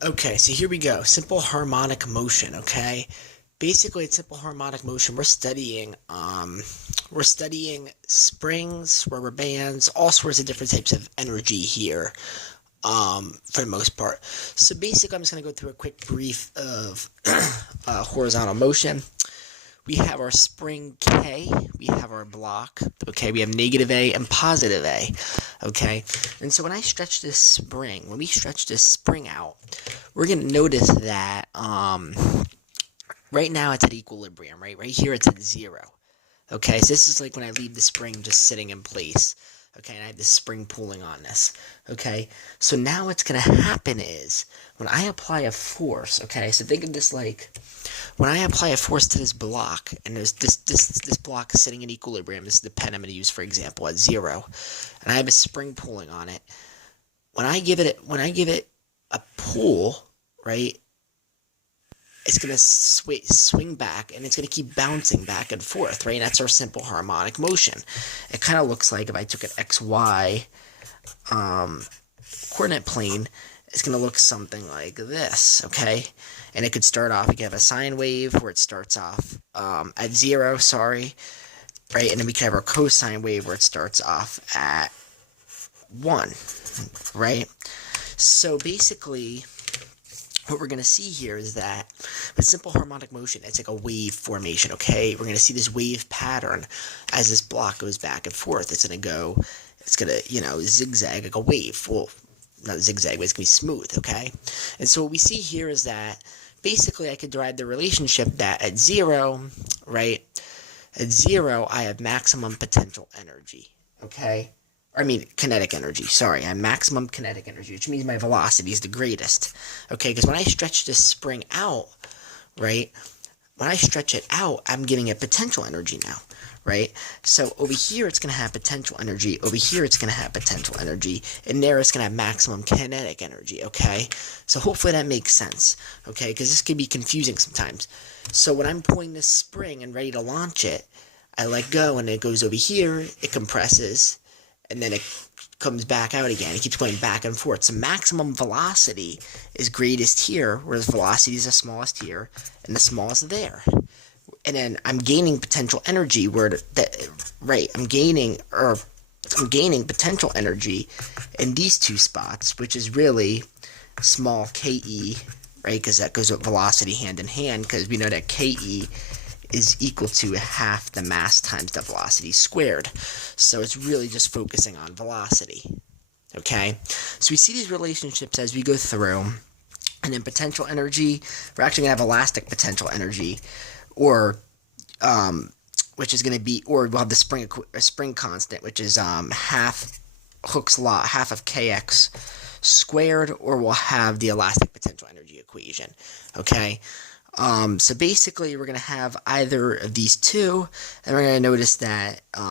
Okay, so here we go. Simple harmonic motion, okay? Basically, it's simple harmonic motion. We're studying springs, rubber bands, all sorts of different types of energy here, for the most part. So basically, I'm just going to go through a quick brief of horizontal motion. We have our spring K, we have our block, okay, we have negative A and positive A, okay, and so when we stretch this spring out, we're going to notice that, right now it's at equilibrium, right here it's at zero, okay, so this is like when I leave the spring just sitting in place, okay, and I have this spring pulling on this, okay, so now what's going to happen is, when I apply a force, okay, so think of this like, when I apply a force to this block, and there's this block is sitting in equilibrium, this is the pen I'm going to use for example at zero, and I have a spring pulling on it. When I give it a pull, right, it's going to swing back, and it's going to keep bouncing back and forth, right? And that's our simple harmonic motion. It kind of looks like if I took an XY coordinate plane, it's going to look something like this, okay? And it could start off, you can have a sine wave where it starts off at zero, sorry, right? And then we can have our cosine wave where it starts off at 1, right? So basically, what we're going to see here is that with simple harmonic motion, it's like a wave formation, okay? We're going to see this wave pattern as this block goes back and forth. It's going to, zigzag like a wave. Well, not zigzag, but it's going to be smooth, okay? And so what we see here is that basically I could derive the relationship that at zero, right? At zero, I have maximum potential energy, okay? Kinetic energy, sorry. I have maximum kinetic energy, which means my velocity is the greatest, okay? Because when I stretch this spring out, right? When I stretch it out, I'm giving it potential energy now, right? So over here, it's going to have potential energy. Over here, it's going to have potential energy. And there, it's going to have maximum kinetic energy, okay? So hopefully that makes sense, okay? Because this can be confusing sometimes. So when I'm pulling this spring and ready to launch it, I let go, and it goes over here, it compresses, and then it comes back out again. It keeps going back and forth. So maximum velocity is greatest here, whereas velocity is the smallest here, and the smallest there. And then I'm gaining potential energy I'm gaining potential energy in these two spots, which is really small ke, right? Because that goes with velocity hand in hand, because we know that ke is equal to half the mass times the velocity squared. So it's really just focusing on velocity, okay? So we see these relationships as we go through, and then potential energy, we're actually going to have elastic potential energy, or which is going to be, or we'll have the spring constant, which is half Hooke's law, half of kx squared, or we'll have the elastic potential energy equation, okay? So basically, we're going to have either of these two, and we're going to notice that